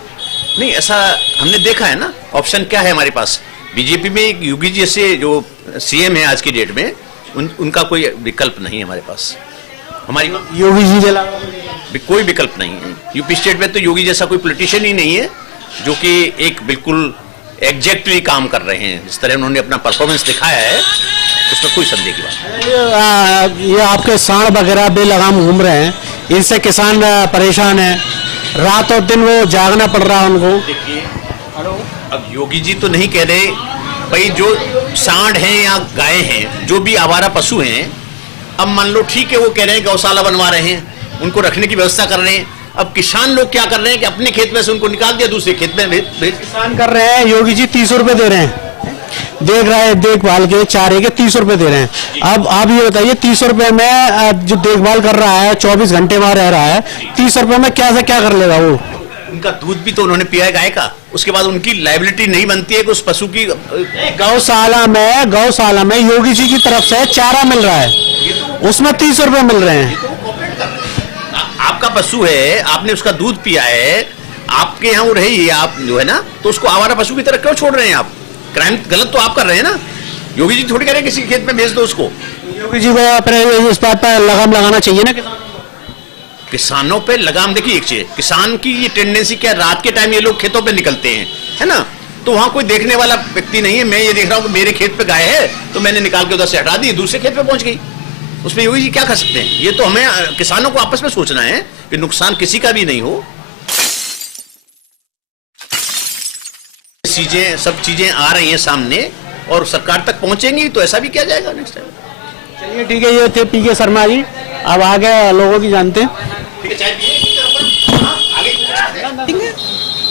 नहीं, ऐसा हमने देखा है ना, ऑप्शन क्या है हमारे पास। बीजेपी में एक योगी जी जैसे जो सीएम है आज की डेट में, उनका कोई विकल्प नहीं है हमारे पास। हमारी योगी जी के कोई विकल्प नहीं है। यूपी स्टेट में तो योगी जैसा कोई पॉलिटिशियन ही नहीं है जो कि एक बिल्कुल एग्जैक्टली काम कर रहे हैं। जिस तरह उन्होंने अपना परफॉर्मेंस दिखाया है, उसमें कोई संदेह की बात नहीं। ये आपके सांड वगैरह बेलगाम घूम रहे हैं, इनसे किसान परेशान है, रात और दिन वो जागना पड़ रहा है उनको। देखिए, अब योगी जी तो नहीं कह रहे भाई, जो सांड हैं या गाय हैं, जो भी आवारा पशु हैं, अब मान लो ठीक है, वो कह रहे हैं गौशाला बनवा रहे हैं, उनको रखने की व्यवस्था कर रहे हैं। अब किसान लोग क्या कर रहे हैं कि अपने खेत में से उनको निकाल दिया, दूसरे खेत में भेज। किसान कर रहे हैं, योगी जी 30 रुपए दे रहे हैं, देख रहे हैं देखभाल के चारे के 30 रुपए दे रहे हैं। अब आप ये बताइए, 30 रुपए में जो देखभाल कर रहा है, 24 घंटे वहां रह रहा है, 30 रुपए में क्या से क्या कर लेगा वो? उनका दूध भी तो उन्होंने पिया है गाय का, उसके बाद उनकी लायबिलिटी नहीं बनती है कि उस पशु की। गौशाला में योगी जी की तरफ से चारा मिल रहा है, उसमें 30 रुपए मिल रहे हैं। आपका पशु है, आपने उसका दूध पिया है, आपके यहाँ वो रही है, आप जो है ना, तो उसको आवारा पशु की तरह क्यों छोड़ रहे हैं आप? क्राइम गलत तो आप कर रहे हैं ना। योगी जी थोड़ी कह रहे हैं किसी खेत में भेज दो उसको। योगी जी को अपने इस बात पर लगाम लगाना चाहिए ना किसानों पे लगाम। देखिए एक चीज, किसान की ये टेंडेंसी क्या, रात के टाइम ये लोग खेतों पे निकलते हैं, है ना, तो वहां कोई देखने वाला व्यक्ति नहीं है। मैं ये देख रहा हूँ कि मेरे खेत पे गाय है तो मैंने निकाल के उधर से हटा दी, दूसरे खेत पे पहुंच गई। उसमें योगी जी क्या कर सकते हैं? ये तो हमें किसानों को आपस में सोचना है कि नुकसान किसी का भी नहीं हो। चीजें, सब चीजें आ रही हैं सामने और सरकार तक पहुंचेंगी तो ऐसा भी किया जाएगा नेक्स्ट टाइम। चलिए ठीक है, ये थे पीके शर्मा जी। अब आगे लोगों की जानते हैं।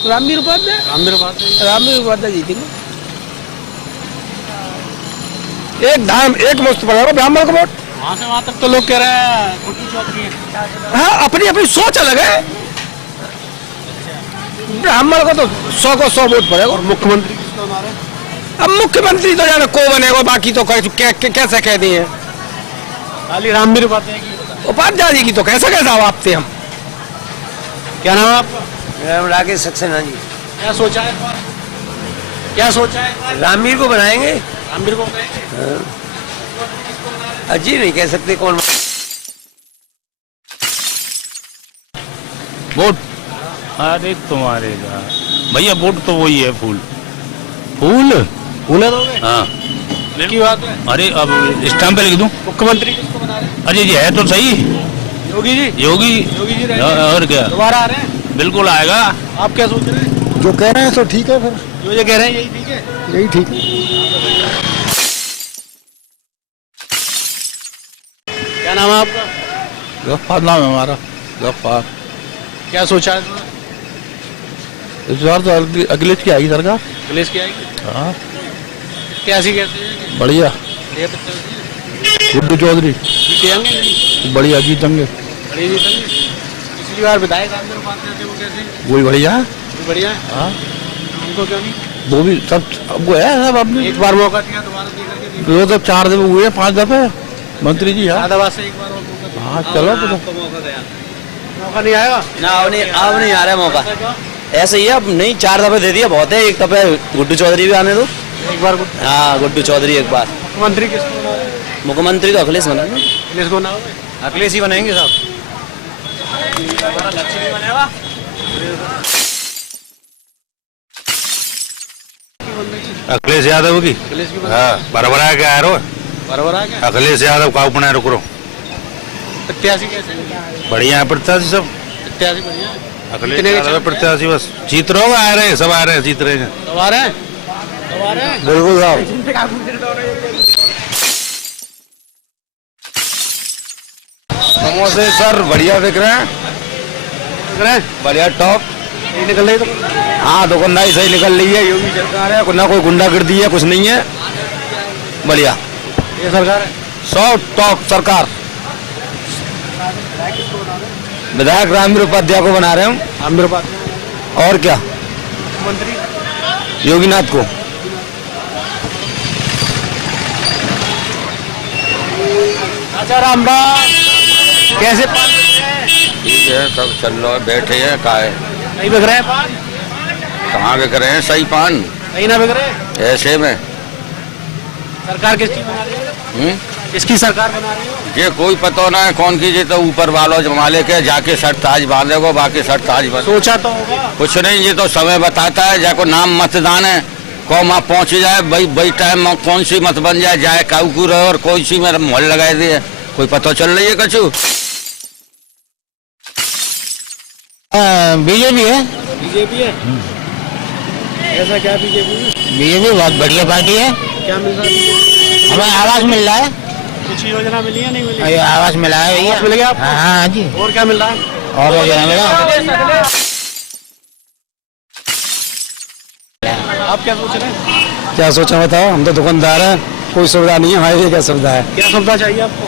रामवीर उपाध्याय जीतेंगे। एक धाम एक मुश्त पड़ेगा ब्राह्मण को वोट। वहाँ से वहाँ तक तो लोग कह रहे हैं गुड्डू चौधरी है। हाँ, अपनी अपनी सोच अलग है। ब्राह्मण को तो 100 को 100 वोट पड़ेगा। और मुख्यमंत्री किसको बना रहे हैं? अब मुख्यमंत्री तो जाने को बनेगा, बाकी तो कैसे कह दिए। खाली रामवीर उपाध्याय की। उपाध्याय जी की तो कैसे कैसा आपसे हम। क्या नाम है आपका? मेरा राकेश सक्सेना जी। क्या सोचा है? क्या सोचा है? रामवीर को बनाएंगे। रामवीर को बनाएंगे? अजी नहीं कह सकते कौन। वोट अरे तुम्हारे भैया वोट तो वही है, फूल फूल फूल दोगे? हाँ की बात है। अरे अब स्टाम्प पे लिख दूं। मुख्यमंत्री किसको बना रहे हैं? अरे ये है तो सही, योगी जी। योगी जी और क्या दोबारा आ रहे हैं? बिल्कुल आएगा। आप क्या सोच रहे हैं? जो कह रहे हैं तो ठीक है, फिर जो ये कह रहे हैं यही ठीक है। यही ठीक है। क्या नाम है आपका? गफ्फार नाम है हमारा, गफ्फार। क्या सोचा है? इस बार तो अखिलेश की आएगी सरकार। अखिलेश की आएगी? हाँ कैसी कैसे है? बढ़िया। गुड्डू चौधरी जीतेंगे? बढ़िया जीतेंगे। बड़ी जीतेंगे। पिछली बार विधायक रामवीर उपाध्याय थे, वो कैसे? वही बढ़िया है। वो बढ़िया है। हाँ उनको क्यों नहीं? वो भी सब वो है सब अपने। एक बार मौका दिया, दोबारा दे करके दिया। वो तो 4 दफे हुए, 5 दफे मंत्री जी। हाँ शादाबाद से एक बार और मौका दिया। हाँ चलो तो आपको मौका गया, मौका नहीं आएगा ना। अब नहीं आ रहा है मौका। ऐसे ही है, अब नहीं 4 दफे दे दिया बहुत है। एक दफे गुड्डू चौधरी भी आने दो। एक बार हाँ, गुड्डू चौधरी एक बार। मुख्यमंत्री किसको बना रहे हैं? मुख्यमंत्री तो अखिलेश बनेंगे। अखिलेश को ना होगा? अखिलेश ही बनेंगे साहब। अखिलेश यादव की। अखिलेश की हाँ बराबर है क्या यारो। बराबर आ गया। अखिलेश यादव का अपना रुक रो। प्रत्याशी कैसे? बढ़िया है प्रत्याशी सब। प्रत्याशी बढ़िया है। अखिलेश यादव प्रत्याशी बस जीत रहे हो, आ रहे हैं सब, आ रहे हैं, जीत रहे हैं। सब आ रहे हैं? सब आ रहे हैं? बिल्कुल साहब। समोसे सर बढ़िया बिक रहे हैं। दिख रहे हैं? बढ़िया टॉप। यही निकल रही तो। हाँ दुकानदारी सही निकल रही है। योगी सरकार है, ना कोई गुंडागर्दी है, कुछ नहीं है, बढ़िया। ये सरकार है। 100 टॉप सरकार। विधायक रामवीर उपाध्याय को बना रहे हम। रामवीर उपाध्याय। और क्या? मुख्यमंत्री योगीनाथ को। अच्छा रामबाग कैसे पान? ठीक है, सब चल रहा है, बैठे हैं, काहे नहीं बिक रहे हैं पान? कहाँ बिक रहे हैं सही पान नहीं ना बिक रहे? ऐसे में। सरकार किसकी बना रही है? किसकी सरकार बना रही है? ये कोई पता ना है कौन की, तो ऊपर वालों जमाले के जाके शर्ट ताज बांधेगो, बाकी शर्ट ताज बांध। सोचा तो होगा कुछ नहीं, ये तो समय बताता है। जाको नाम मतदान है, कौन आप पहुंच जाए भाई टाइम में कौन सी मत बन जाए काऊ रहे और कौन सी मेरा मोहल लगा दिए, कोई पता चल रही है कछु? बीजेपी है। बीजेपी है? ऐसा क्या बीजेपी में? बीजेपी बहुत बढ़िया पार्टी है। क्या मिल रहा है? हमें आवास मिल रहा है। कुछ योजना मिली है नहीं मिली? आवास मिला है भैया। आवास मिल गया आपको? हाँ जी। और क्या मिल रहा है? और योजना मिला। आप क्या सोच रहे हैं? क्या सोचा बताओ, हम तो दुकानदार हैं, कोई सुविधा नहीं है हमारे लिए। क्या सुविधा है? क्या सुविधा चाहिए आपको?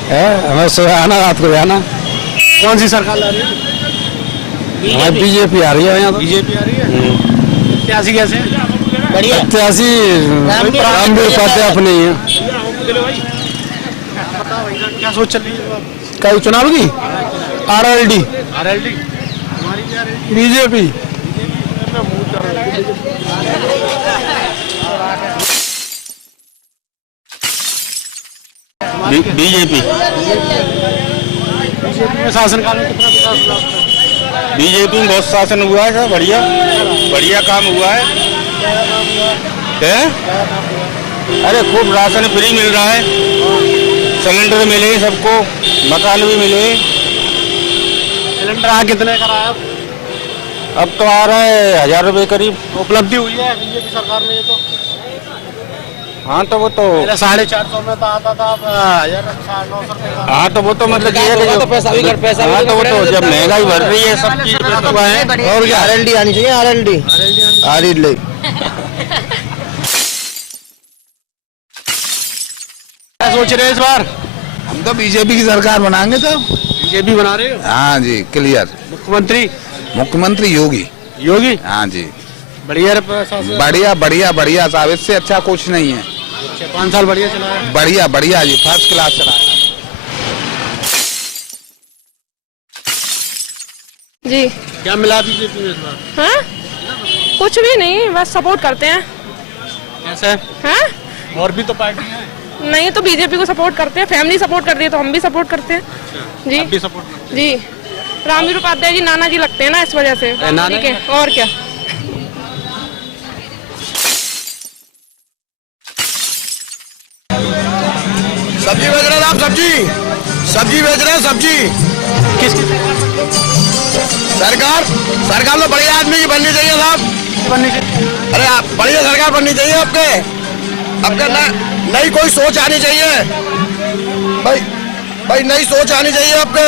हमें सुबह आना, रात को आना। कौन सी सरकार ला रही है? हमारी बीजेपी आ रही है यहाँ। बीजेपी आ रही है? प्रत्याशी कैसे है? बढ़िया। प्रत्याशी रामवीर उपाध्याय अपने ही है। क्या सोच चल रही है? कई चुनाव की RLD RLD? हमारी भी RLD? बीजेपी। बीजेपी शासनकाल में कितना विकास हुआ आपका? बीजेपी में बहुत शासन हुआ है, बढ़िया बढ़िया काम हुआ है? अरे खूब राशन फ्री मिल रहा है, सिलेंडर मिले सबको, मकान भी मिले। सिलेंडर आ कितने का रहा है अब तो आ रहा है 1000 रुपये करीब। उपलब्धि हुई है बीजेपी सरकार में ये तो? हाँ तो वो तो 450 में तो आता था, अब 1900 रुपये का। हाँ तो वो तो मतलब ये है कि जो पैसा भी हाँ तो वो तो जब महंगाई बढ़ रही है सब चीज पे हुआ है। और क्या RLD आनी चाहिए, RLD। क्या सोच रहे हैं इस बार? हम तो बीजेपी की सरकार बनाएंगे तो। बीजेपी बना रहे हो? हाँ जी, क्लियर। मुख्यमंत्री योगी। योगी? हाँ जी, बढ़िया शासन? बढ़िया बढ़िया बढ़िया साहब, इससे अच्छा कुछ नहीं है। 5 साल बढ़िया चला है? बढ़िया बढ़िया जी, फर्स्ट क्लास चला है जी। क्या मिला बीजेपी में इस बार? हाँ, कुछ भी नहीं, बस सपोर्ट करते हैं। कैसे? हाँ, और भी तो पार्टी है। नहीं तो बीजेपी को सपोर्ट करते हैं, फैमिली सपोर्ट करती है तो हम भी सपोर्ट करते हैं। जी आप भी सपोर्ट करते जी। रामवीर उपाध्याय जी नाना जी लगते हैं ना, इस वजह से। नाना ठीक है, और क्या। सब्जी बेच रहे हैं आप? सब्जी बेच रहे हैं, सब्जी। किसकी सरकार तो बढ़िया आदमी की बननी चाहिए साहब, बननी चाहिए? अरे आप बढ़िया सरकार बननी चाहिए आपके नई कोई सोच आनी चाहिए भाई नई सोच आनी चाहिए आपके।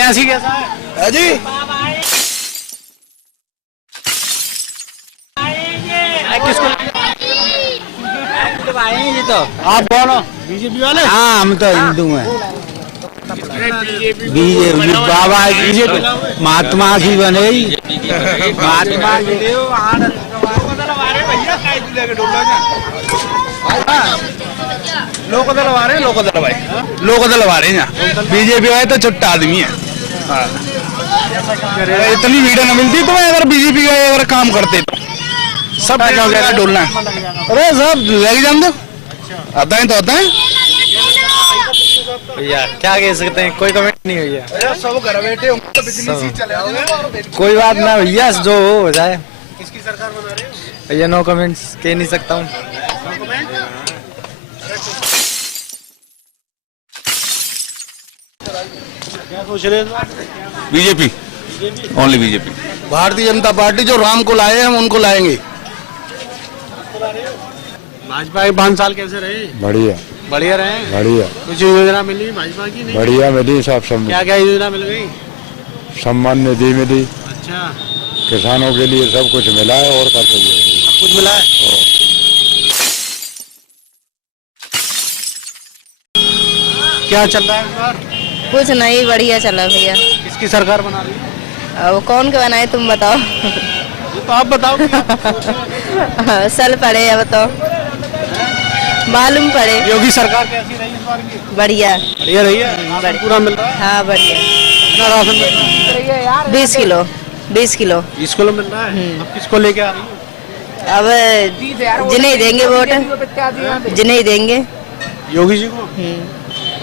ऐसी कैसा है जी? किसको? आप कौन हो? बीजेपी वाले? हाँ, हम तो हिंदू हैं। बीजेपी बाबा बीजेपी महात्मा की बने, महात्मा लोग दलवा रहे हैं यहाँ। बीजेपी वाले तो छुट्टा आदमी है। हाँ। इतनी भीड़ न मिलती तो अगर बीजेपी का अगर काम करते तो सब डोलना है। अरे सब लग जान दो, आता है तो आता है भैया, क्या कह सकते हैं, कोई कमेंट नहीं हुई है। सब घर बैठे तो बिजली चले। कोई बात ना भैया, जो हो जाए। किसकी सरकार बना रहे हो? भैया नो कमेंट्स, कह नहीं सकता हूँ। क्या सोच रहे हैं? BJP, only BJP. Bharatiya Janata party, जो राम को लाए हम उनको लाएंगे। भाजपा के 5 साल कैसे रहे? बढ़िया बढ़िया रहे? बढ़िया कुछ योजना मिली भाजपा की? नहीं बढ़िया मिली, सब क्या क्या योजना मिल गई? सम्मान निधि मिली, अच्छा, किसानों के लिए सब कुछ मिला है। और क्या चाहिए? सब कुछ मिला है। क्या चल रहा है इस बार? कुछ नहीं, बढ़िया चला भैया। किसकी सरकार बना रही है? अब कौन के बनाए तुम बताओ। ये तो आप बताओ। सल पड़े, अब तो मालूम पड़े। योगी सरकार कैसी रही इस बार की? बढ़िया बढ़िया रही है? राशन पूरा मिल रहा है? हाँ बढ़िया। कितना राशन मिल रहा है? 20 किलो 20 किलो 20 किलो मिल रहा है। अब किसको लेके आ रही है? अब जिन्हें देंगे वोट, जिन्हें देंगे। योगी जी को?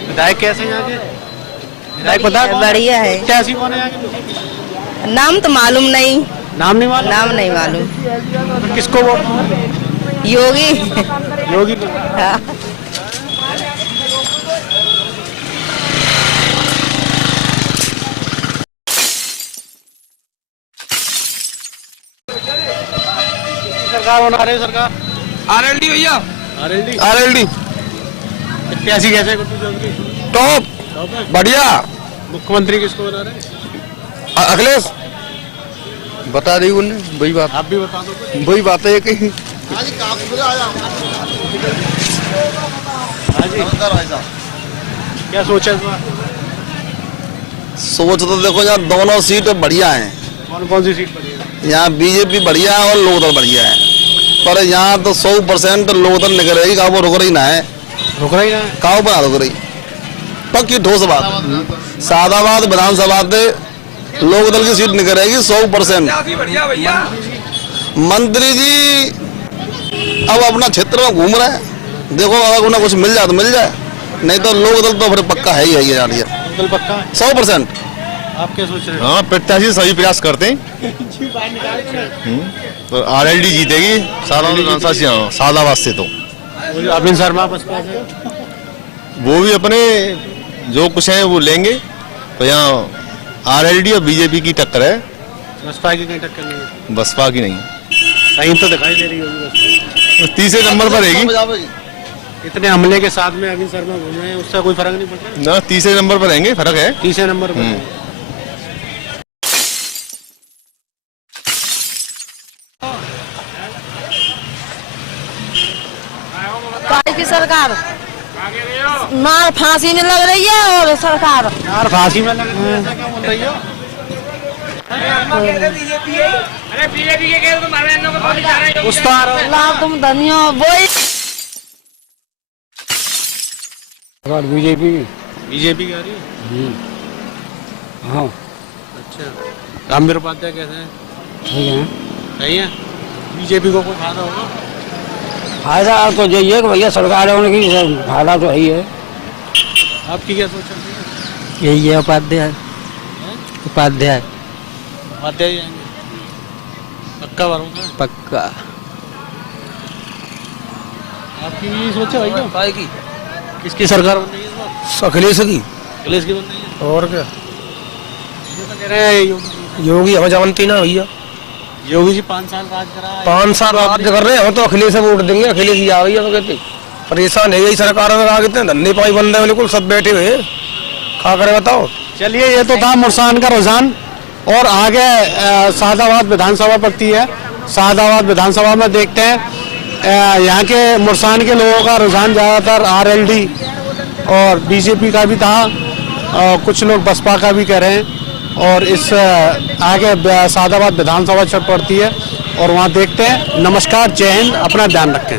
विधायक कैसे हैं यहाँ के? विधायक पता है? बढ़िया है। कैसी कौन है यहाँ के? नाम तो मालूम नहीं। नाम नहीं मालूम? नाम नहीं मालूम। तो किसको वोट? योगी। योगी। हाँ। सरकार बना रहे सरकार? RLD भैया, RLD कैसी कैसे? टॉप बढ़िया। मुख्यमंत्री किसको बना रहे? अखिलेश बता दी उन्होंने, वही बात। आप भी बता दो। वही बात है कि क्या सोचा इस बार? सोच तो देखो यहाँ दोनों सीट बढ़िया हैं। कौन कौन सी सीट पड़ी है? यहाँ बीजेपी बढ़िया है और लोकदल बढ़िया है, पर यहाँ तो 100% लोकदल निकल रही, का वो रुक रही ना है। रुक रही ना? काव बना रुक रही, पक्की ठोस बात। सादाबाद विधानसभा से लोकदल की सीट निकल रहेगी 100%। मंत्री जी अब अपना क्षेत्र में घूम रहे हैं, देखो अगर उन्हें कुछ मिल जाए तो मिल जाए, नहीं तो लोक दल तो फिर पक्का है ही है ये यार, 100%। आप क्या सोच रहे हैं? हाँ, प्रत्याशी सभी प्रयास करते हैं तो आरएलडी जीतेगी सादाबाद से। तो अरविंद शर्मा बसपा से वो भी अपने जो कुछ है वो लेंगे, तो यहाँ आरएलडी और बीजेपी की टक्कर है, बसपा की कहीं टक्कर नहीं है, बसपा की नहीं। कहीं तो दिखाई दे रही होगी बसपा। तीसरे नंबर पर रहेगी इतने हमले के साथ में अरविंद शर्मा घूम रहे हैं, उससे कोई फर्क नहीं पड़ रहा ना, तीसरे नंबर पर रहेंगे, फर्क है तीसरे नंबर पर। की सरकार मार फांसी में लग रही है और सरकार यार फांसी में लग रही है, ऐसा क्यों बोल रही हो? लाभ तुम धनियो वही बीजेपी की आ रही है। हाँ अच्छा, रामवीर उपाध्याय कैसे हैं? ठीक है, सही है। बीजेपी को कोई फायदा होगा? फायदा तो यही है कि भैया सरकार है उनकी, फायदा तो यही है। आपकी क्या सोच है? यही है उपाध्याय उपाध्याय आएंगे पक्का भरोसा है? पक्का। आपकी यही सोच है भैया की किसकी सरकार बन रही है इस बार? अखिलेश की। अखिलेश की बन रही है। और क्या, ये तो कह रहे हैं योगी हम जानती ना भैया, योगी जी 5 साल राज करा है। 5 साल राज कर रहे हैं, हम तो अखिलेश से वोट देंगे, अखिलेश ही आ गई है। तो कहते परेशान है यही सरकार में, कहा कितने धंधे पाई बंद है, बिल्कुल सब बैठे हुए हैं, क्या करे बताओ। चलिए, ये तो था मुरसान का रुझान। और आगे सादाबाद विधानसभा पड़ती है, सादाबाद विधानसभा में देखते हैं यहाँ के मुरसान के लोगों का रुझान ज़्यादातर आरएलडी और बीजेपी का भी था, और कुछ लोग बसपा का भी कह रहे हैं। और इस आगे सादाबाद विधानसभा पड़ती है और वहाँ देखते हैं। नमस्कार, जय हिंद, अपना ध्यान रखें।